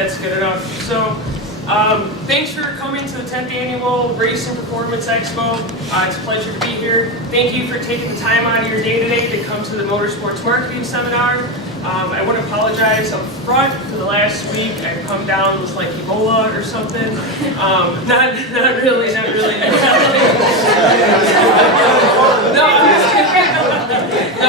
that's good enough. So, thanks for coming to the 10th Annual Race and Performance Expo. It's a pleasure to be here. Thank you for taking the time out of your day today to come to the Motorsports Marketing Seminar. I want to apologize up front for the last week. I've come down, it was like Ebola or something. Not really. No,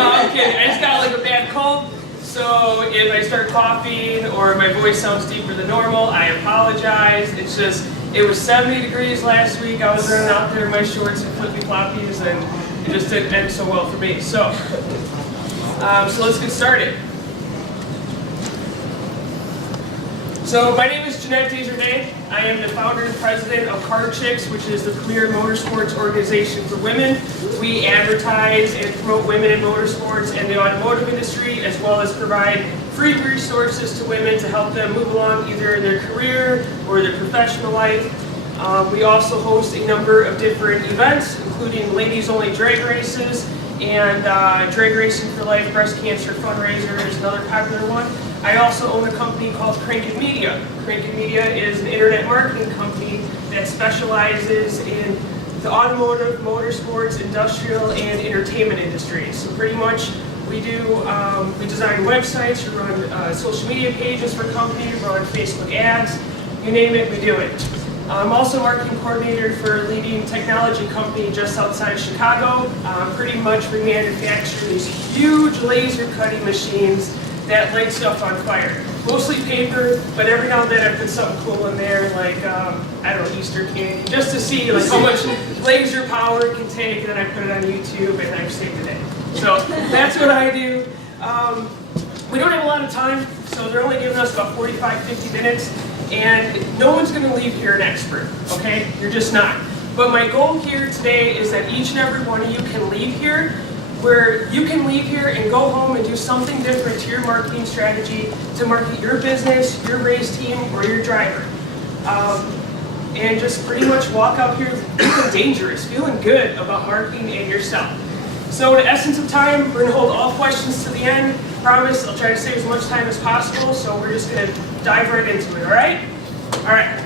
I'm kidding. I just got like a bad cold. So if I start coughing or my voice sounds deeper than normal, I apologize. It's just, it was 70 degrees last week. I was running out there in my shorts and flippy floppies, and it just didn't end so well for me. So let's get started. So my name is Jeanette DesJardins. I am the founder and president of Chix, which is the premier motorsports organization for women. We advertise and promote women in motorsports and the automotive industry, as well as provide free resources to women to help them move along either in their career or their professional life. We also host a number of different events, including ladies-only drag races and Drag Racing for Life breast cancer fundraiser is another popular one. I also own a company called Crankin' Media. Crankin' Media is an internet marketing company that specializes in the automotive, motorsports, industrial, and entertainment industries. So pretty much we design websites, we run social media pages for companies, run Facebook ads, you name it, we do it. I'm also marketing coordinator for a leading technology company just outside of Chicago. Pretty much we manufacture these huge laser cutting machines that light stuff on fire. Mostly paper, but every now and then I put something cool in there, like, I don't know, Easter candy, just to see like how much laser power it can take, and then I put it on YouTube and I've saved the day. So that's what I do. We don't have a lot of time, so they're only giving us about 45, 50 minutes, and no one's gonna leave here an expert, okay? You're just not. But my goal here today is that each and every one of you can leave here where you can leave here and go home and do something different to your marketing strategy to market your business, your race team, or your driver. And just pretty much walk out here feeling dangerous, feeling good about marketing and yourself. So in the essence of time, we're gonna hold all questions to the end. Promise, I'll try to save as much time as possible, so we're just gonna dive right into it, all right? All right.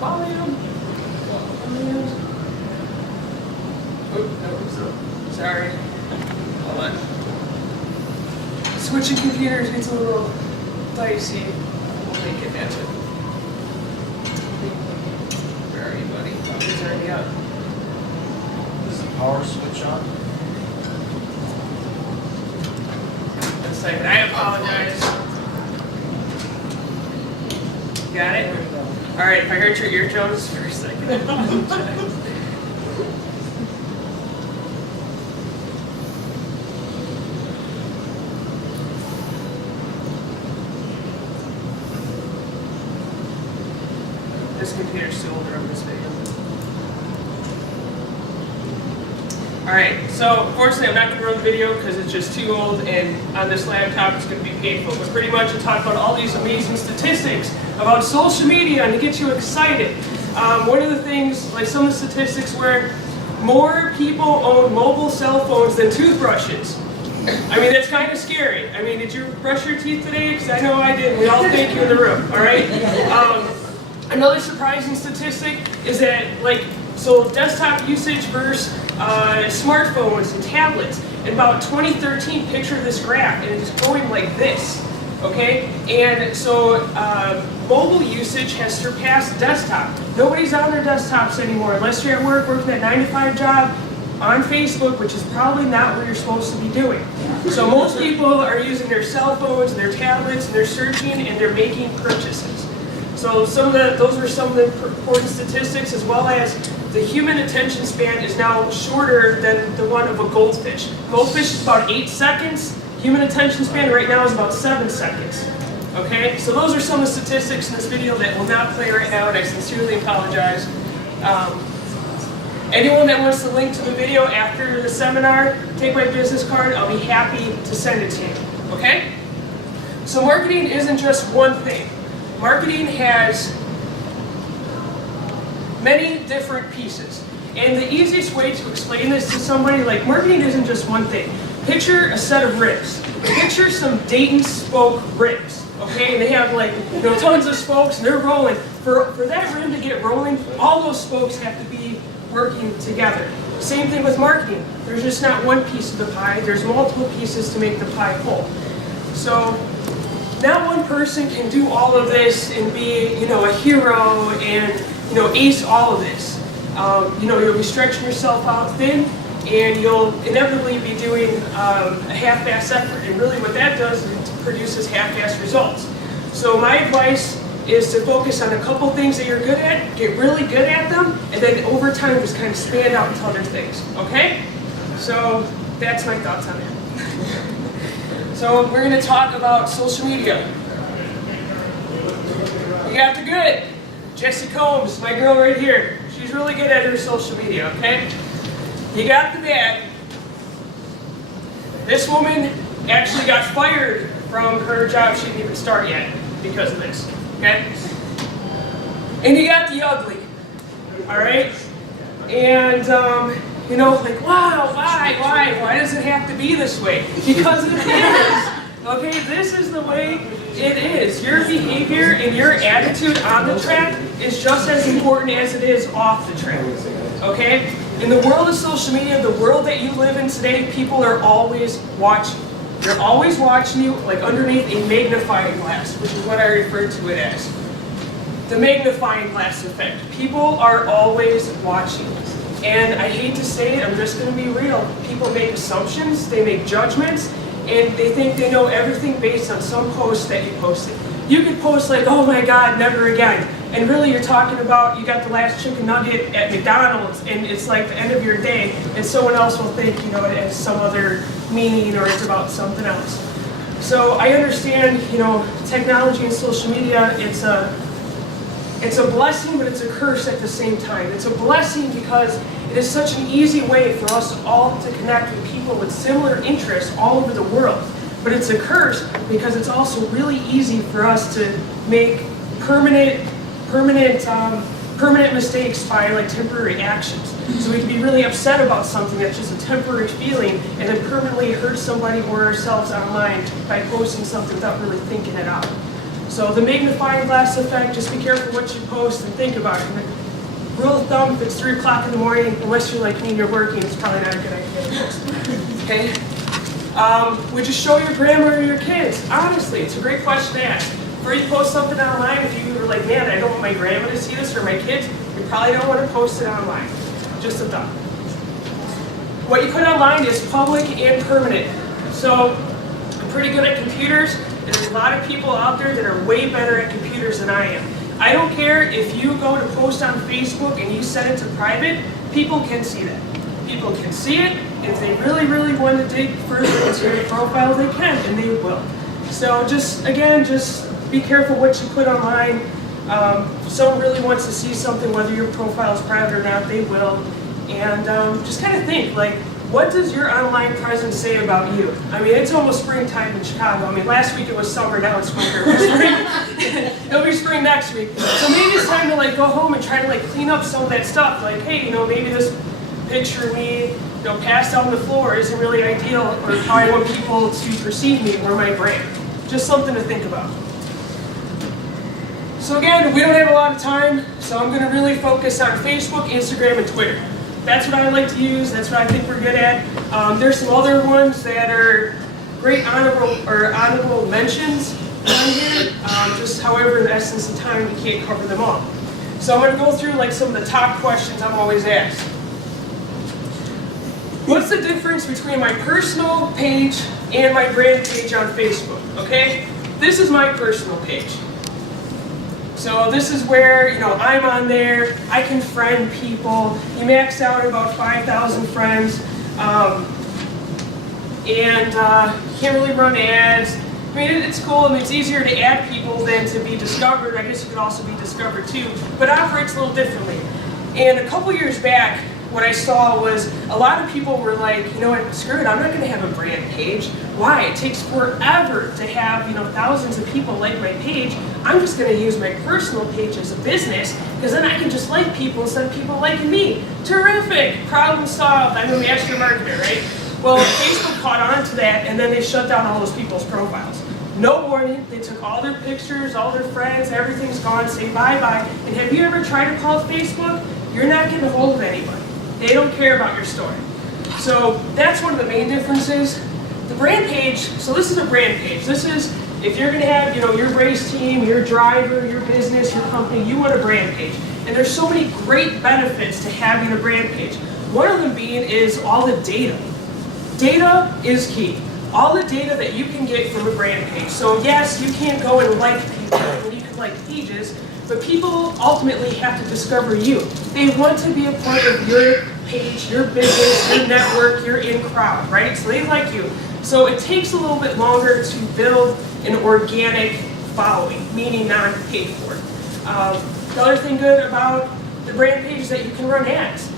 Volume. Oh, no, sorry. Hold on. Switching computers gets a little dicey. We'll make it happen. Where are you, buddy? Oh, he's already up. Is the power switch on? Second. I apologize. Got it? Alright, if I hurt your eardrums for a second, I apologize. This computer's too older on this video. Alright, so unfortunately I'm not going to run the video because it's just too old, and on this laptop it's going to be painful. But pretty much I talk about all these amazing statistics about social media and to get you excited. One of the things, like some of the statistics where more people own mobile cell phones than toothbrushes. I mean, that's kind of scary. I mean, did you brush your teeth today? Because I know I did. We all thank you in the room, alright? Another surprising statistic is that, so desktop usage versus smartphones and tablets. In about 2013, picture this graph, and it's going like this, okay? And so mobile usage has surpassed desktop. Nobody's on their desktops anymore unless you're at work working that 9-to-5 job on Facebook, which is probably not what you're supposed to be doing. So most people are using their cell phones and their tablets, and they're searching and they're making purchases. So those were some of the important statistics, as well as the human attention span is now shorter than the one of a goldfish. Goldfish is about 8 seconds. Human attention span right now is about 7 seconds. Okay, so those are some of the statistics in this video that will not play right now, and I sincerely apologize. Anyone that wants to link to the video after the seminar, take my business card. I'll be happy to send it to you. Okay? So marketing isn't just one thing. marketing has many different pieces. And the easiest way to explain this to somebody, like marketing isn't just one thing. Picture a set of ribs. Picture some Dayton spoke ribs, okay? And they have like, tons of spokes and they're rolling. For that rim to get rolling, all those spokes have to be working together. Same thing with marketing. There's just not one piece of the pie, there's multiple pieces to make the pie whole. So, not one person can do all of this and be, a hero and, ace all of this. You'll be stretching yourself out thin, and you'll inevitably be doing a half-ass effort. And really what that does is it produces half-ass results. So my advice is to focus on a couple things that you're good at, get really good at them, and then over time just kind of expand out into other things, okay? So that's my thoughts on that. So we're going to talk about social media. You got the good. Jessie Combs, my girl right here. She's really good at her social media, okay? You got the bad. This woman actually got fired from her job she didn't even start yet because of this, okay? And you got the ugly, all right? And, like, wow, why does it have to be this way? Because it is, okay? This is the way it is. Your behavior and your attitude on the track is just as important as it is off the track, okay? In the world of social media, the world that you live in today, people are always watching. They're always watching you like underneath a magnifying glass, which is what I refer to it as. The magnifying glass effect. People are always watching. And I hate to say it, I'm just going to be real. People make assumptions, they make judgments, and they think they know everything based on some post that you posted. You could post like, oh my God, never again. And really you're talking about you got the last chicken nugget at McDonald's and it's like the end of your day and someone else will think, it has some other meaning or it's about something else. So I understand, technology and social media, it's a blessing, but it's a curse at the same time. It's a blessing because it is such an easy way for us all to connect with people with similar interests all over the world. But it's a curse because it's also really easy for us to make permanent mistakes by like temporary actions. So we can be really upset about something that's just a temporary feeling and then permanently hurt somebody or ourselves online by posting something without really thinking it out. So the magnifying glass effect, just be careful what you post and think about it. And rule of thumb, if it's 3 o'clock in the morning, unless you're like me and you're working, it's probably not a good idea to post. Okay? Would you show your grandma or your kids? Honestly, it's a great question to ask. Before you post something online, if you were like, man, I don't want my grandma to see this or my kids, you probably don't want to post it online. Just a thought. What you put online is public and permanent. So I'm pretty good at computers, and there's a lot of people out there that are way better at computers than I am. I don't care if you go to post on Facebook and you set it to private, people can see that. People can see it. If they really, really want to dig further into your profile, they can, and they will. So just be careful what you put online. If someone really wants to see something, whether your profile is private or not, they will. And just kind of think, like, what does your online presence say about you? I mean, it's almost springtime in Chicago. I mean, last week it was summer, now it's winter. It'll be spring next week. So maybe it's time to like go home and try to like clean up some of that stuff. Like, hey, maybe this picture of me, passed on the floor isn't really ideal, or how I want people to perceive me or my brand. Just something to think about. So again, we don't have a lot of time, so I'm going to really focus on Facebook, Instagram, and Twitter. That's what I like to use. That's what I think we're good at. There's some other ones that are great honorable mentions on here. Just however, in the essence of time, we can't cover them all. So I'm going to go through like some of the top questions I'm always asked. What's the difference between my personal page and my brand page on Facebook? Okay, this is my personal page. So this is where, I'm on there, I can friend people, you max out about 5,000 friends, and you can't really run ads. I mean, it's cool, and it's easier to add people than to be discovered. I guess you could also be discovered too, but it operates a little differently. And a couple years back, what I saw was a lot of people were like, you know what, screw it, I'm not going to have a brand page. Why? It takes forever to have, you know, thousands of people like my page. I'm just going to use my personal page as a business, because then I can just like people instead of people liking me. Terrific! Problem solved. I'm a master marketer, right? Well, Facebook caught on to that, and then they shut down all those people's profiles. No warning, they took all their pictures, all their friends, everything's gone, say bye-bye. And have you ever tried to call Facebook? You're not getting a hold of anybody. They don't care about your story. So that's one of the main differences. The brand page, so this is a brand page. This is, if you're gonna have, you know, your race team, your driver, your business, your company, you want a brand page. And there's so many great benefits to having a brand page. One of them being is all the data. Data is key. All the data that you can get from a brand page. So yes, you can't go and like people, and you can like pages, but people ultimately have to discover you. They want to be a part of your page, your business, your network, your in-crowd, right? So they like you. So it takes a little bit longer to build an organic following, meaning non-paid for. The other thing good about the brand page is that you can run ads.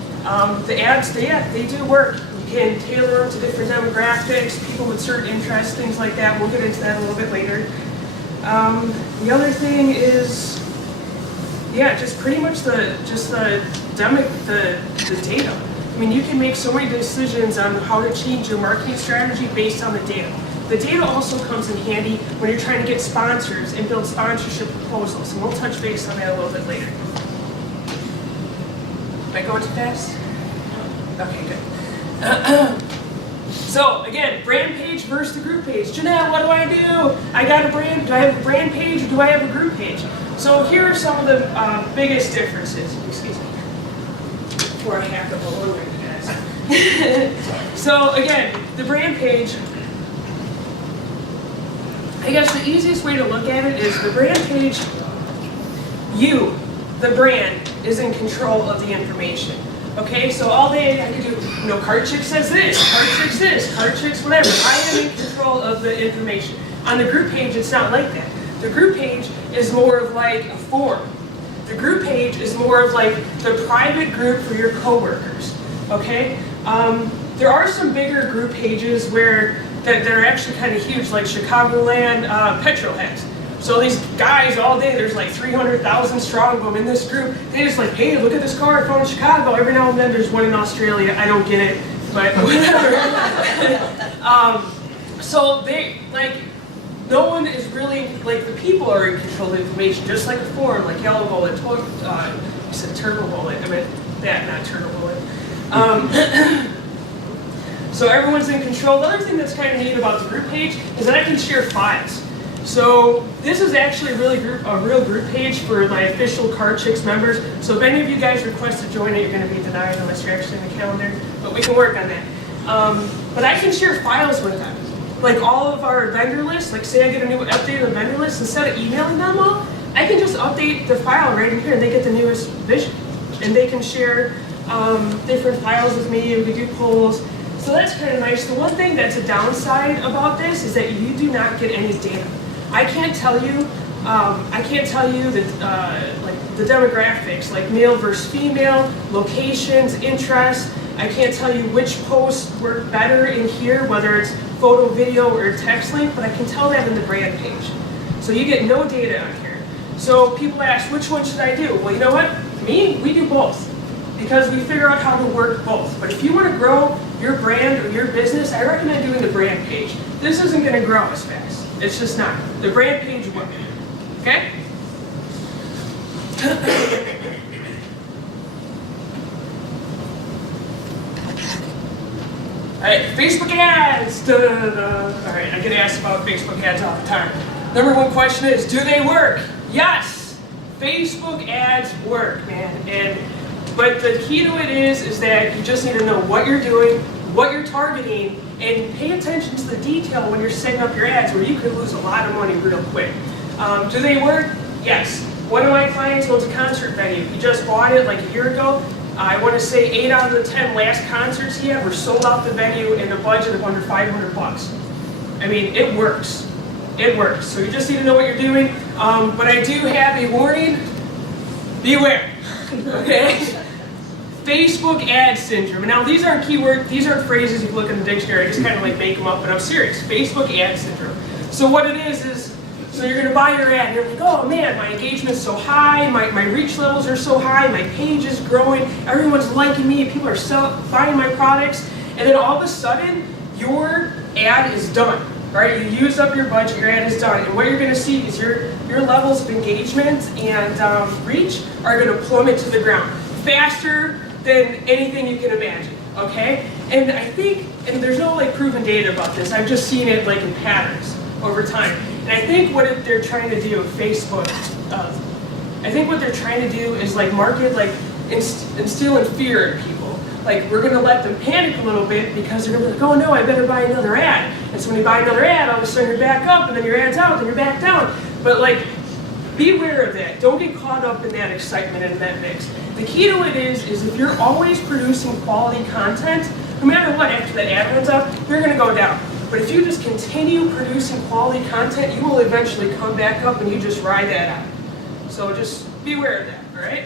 The ads, they do work. You can tailor them to different demographics, people with certain interests, things like that. We'll get into that a little bit later. The other thing is, yeah, just pretty much the data. I mean, you can make so many decisions on how to change your marketing strategy based on the data. The data also comes in handy when you're trying to get sponsors and build sponsorship proposals, and we'll touch base on that a little bit later. Am I going too fast? Okay, good. So again, brand page versus the group page. Jeanette, what do I do? I got a brand. Do I have a brand page or do I have a group page? So here are some of the biggest differences. Excuse me. Before I hack up a little bit, guys. So again, the brand page. I guess the easiest way to look at it is the brand page. You, the brand, is in control of the information. Okay, so all day I could do, you know, Chix says this, Chix this, Chix whatever. I am in control of the information. On the group page, it's not like that. The group page is more of like a forum. The group page is more of like the private group for your coworkers. Okay, there are some bigger group pages where they're actually kind of huge, like Chicagoland petrol heads. So these guys all day, there's like 300,000 strong of them in this group. They just like, hey, look at this car I found in Chicago. Every now and then there's one in Australia. I don't get it, but whatever. So they, like, no one is really, like, the people are in control of the information, just like a forum, like Yellow Bullet, I said Turbo Bullet, I meant that, not Turbo Bullet. So everyone's in control. The other thing that's kind of neat about the group page is that I can share files. So this is actually a real group page for my official Chix members. So if any of you guys request to join it, you're going to be denied unless you're actually in the calendar. But we can work on that. But I can share files with them. Like all of our vendor lists, like say I get a new update on the vendor list, instead of emailing them all, I can just update the file right in here and they get the newest vision. And they can share different files with me, and we do polls. So that's kind of nice. The one thing that's a downside about this is that you do not get any data. I can't tell you that like the demographics, like male versus female, locations, interests. I can't tell you which posts work better in here, whether it's photo, video, or text link, but I can tell that in the brand page. So you get no data on here. So people ask, which one should I do? Well, you know what? We do both, because we figure out how to work both. But if you want to grow your brand or your business, I recommend doing the brand page. This isn't going to grow as fast. It's just not. The brand page will. Okay? Alright, Facebook ads! Alright, I get asked about Facebook ads all the time. Number one question is, do they work? Yes! Facebook ads work, man. But the key to it is that you just need to know what you're doing, what you're targeting, and pay attention to the detail when you're setting up your ads, where you could lose a lot of money real quick. Do they work? Yes. One of my clients owns a concert venue. He just bought it like a year ago. I want to say 8 out of the 10 last concerts he had were sold out the venue in a budget of under $500. I mean, it works. It works. So you just need to know what you're doing. But I do have a warning. Beware. Okay? Facebook ad syndrome. Now these aren't keywords, these aren't phrases you can look in the dictionary, I just kind of like make them up, but I'm serious. Facebook ad syndrome. So what it is, so you're gonna buy your ad and you're like, oh man, my engagement's so high, my reach levels are so high, my page is growing, everyone's liking me, people are buying my products, and then all of a sudden, your ad is done. Right? You use up your budget, your ad is done, and what you're going to see is your levels of engagement and reach are going to plummet to the ground faster than anything you can imagine. Okay? And I think, and there's no like proven data about this. I've just seen it like in patterns over time. And I think what they're trying to do, Facebook, I think what they're trying to do is like market, like instilling fear in people. Like, we're going to let them panic a little bit because they're going to be like, oh no, I better buy another ad. And so when you buy another ad, all of a sudden you're back up, and then your ad's out, and you're back down. But like, be aware of that. Don't get caught up in that excitement and that mix. The key to it is if you're always producing quality content, no matter what, after that ad runs out, you're going to go down. But if you just continue producing quality content, you will eventually come back up and you just ride that out. So just be aware of that, all right?